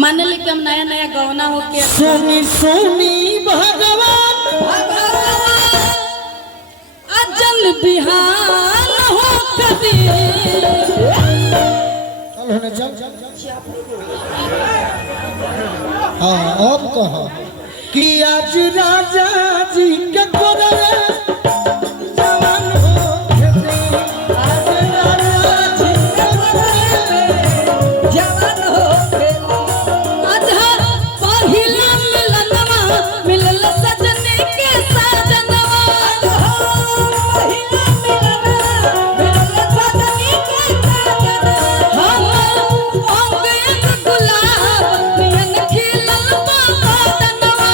मान ली कि हम नया नया गौना होके सोनी सोनी भगवान अजल बिहान हो कदी चल होने चल हाँ अब कहो कि आज राजा जी के कोरे जवान हो खेती आज राजा जी के कोरे जवान हो आधा पहिला मिलनवा मिलल सजने के साजनवा पहिला मिलनवा मिलल सजने के साजनवा हम अंग एक गुलाब नियन खिलल बादनवा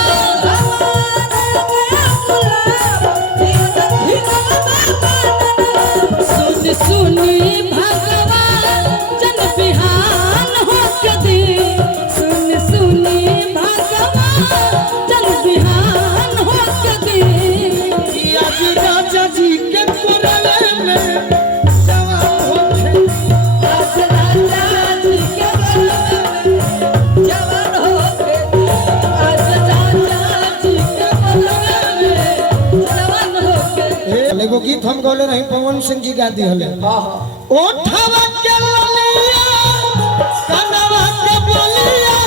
सुन सुनी भगवान जन बिहान हो कदी सुन सुनी भगवान जन बिहान हो कदी कि आज राजा जी के कोरे में जवान हो खेती आज राजा जी के जवान हो कदी आज राजा जी के जवान हो कदी एगो गीत हम गौले रही पवन सिंह जी गा दिहले ओठवा के ललिया कनवा के बोलिया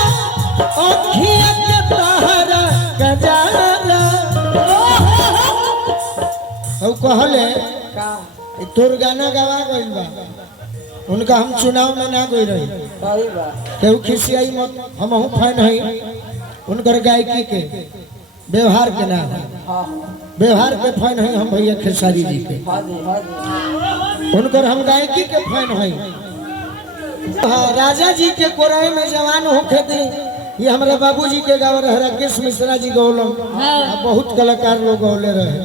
अखिया के तहरा गजारा औ कहले ई तोर गाना गवा गइल बा उनका हम चुनाव में ना गई रही केहू खिसियाई मत हमहू फैन हई उनकर गायकी के व्यवहार के ना व्यवहार के फैन है हम भैया खेसारी जी के उनकर हम गायकी के फैन है हाँ राजा जी के कोराई में जवान होके दी ये हमारे बाबूजी के गाँव रहे राकेश मिश्रा जी गौलम बहुत कलाकार लोग गौले रहे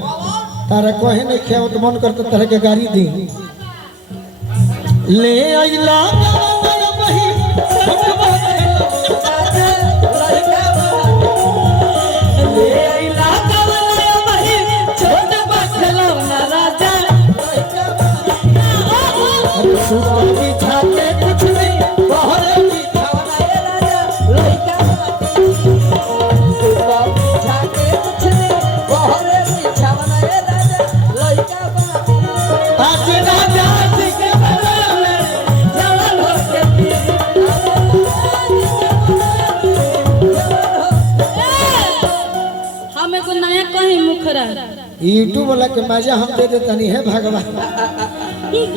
तारा कहे नहीं खे तो मन करते तरह के गाड़ी दी ले अइला कुछ नहीं आज राजा जी के बगल में जवान हो कदी हम एगो नया कहीं मुखरा यूट्यूब वाला के मजा हम दे देता नहीं है भगवान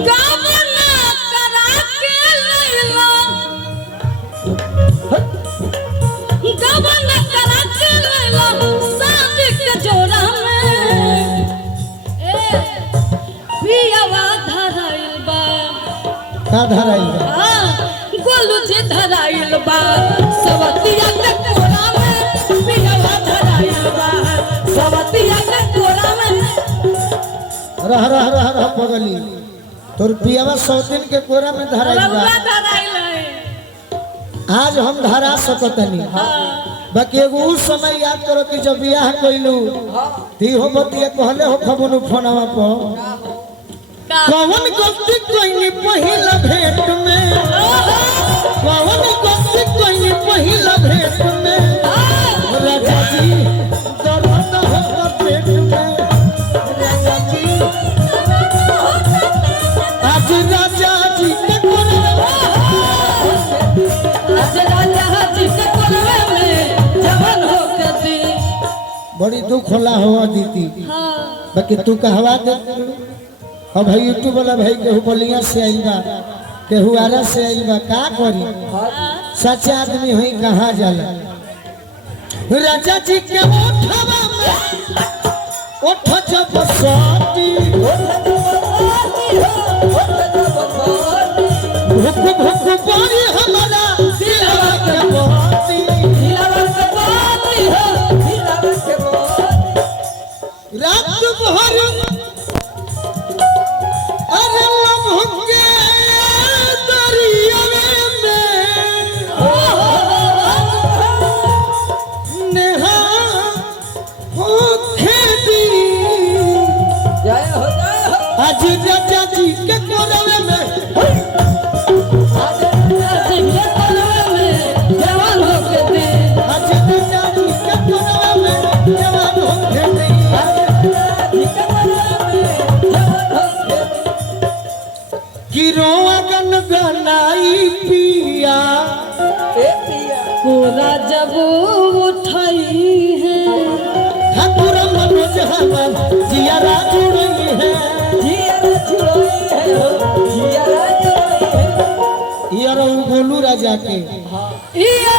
गावना करा के लैला गावना करा के लैला शादी के जोड़ा में ए पियावा धराइल बा का धराई हां गोलू जी धराइल बा सवतिया के कोरा में पियावा धराइल बा सवतिया के कोरा में रह रह रह रह पगली तोर पियावा 100 दिन के कोरा में धराई बा रउआ धराइल है आज हम धरा सकतनी बाकी एगो उस समय याद करो कि जब बियाह कइलू ती हो बतिया कहले हो खबनु फोनवा पर कौन गलती कइनी पहिला भेंट में कौन गलती कइनी पहिला भेंट में राजा जी दर्द हो पेट में राजा जी आज राजा जी के कोरे आज राजा जी के कोरे में जवान हो कदी बड़ी दुख होला हो दीदी हां बाकी तू कहवा दे अब भाई यूट्यूब वाला भाई केहू बलिया से आइल बा केहू आरा से आइल बा का करी सच्चा आदमी होई कहाँ जाला राजा जी के ओठवा में ओठ जब साटी भुक भुक बारी हमारा दिलवा के बाती दिलवा के बाती हो दिलवा के बाती रात भर अरे लम्हे दरिया में नेहा हो खेती जय हो आज राजा जी के कोरवे में आज राजा जी के कोरवे में जवान कोरा जब उठाई है ठाकुर मनोज हमर जियारा जुड़ई है जियारा जुड़ई है हो जियारा जुड़ई है यार गोलू राजा के इया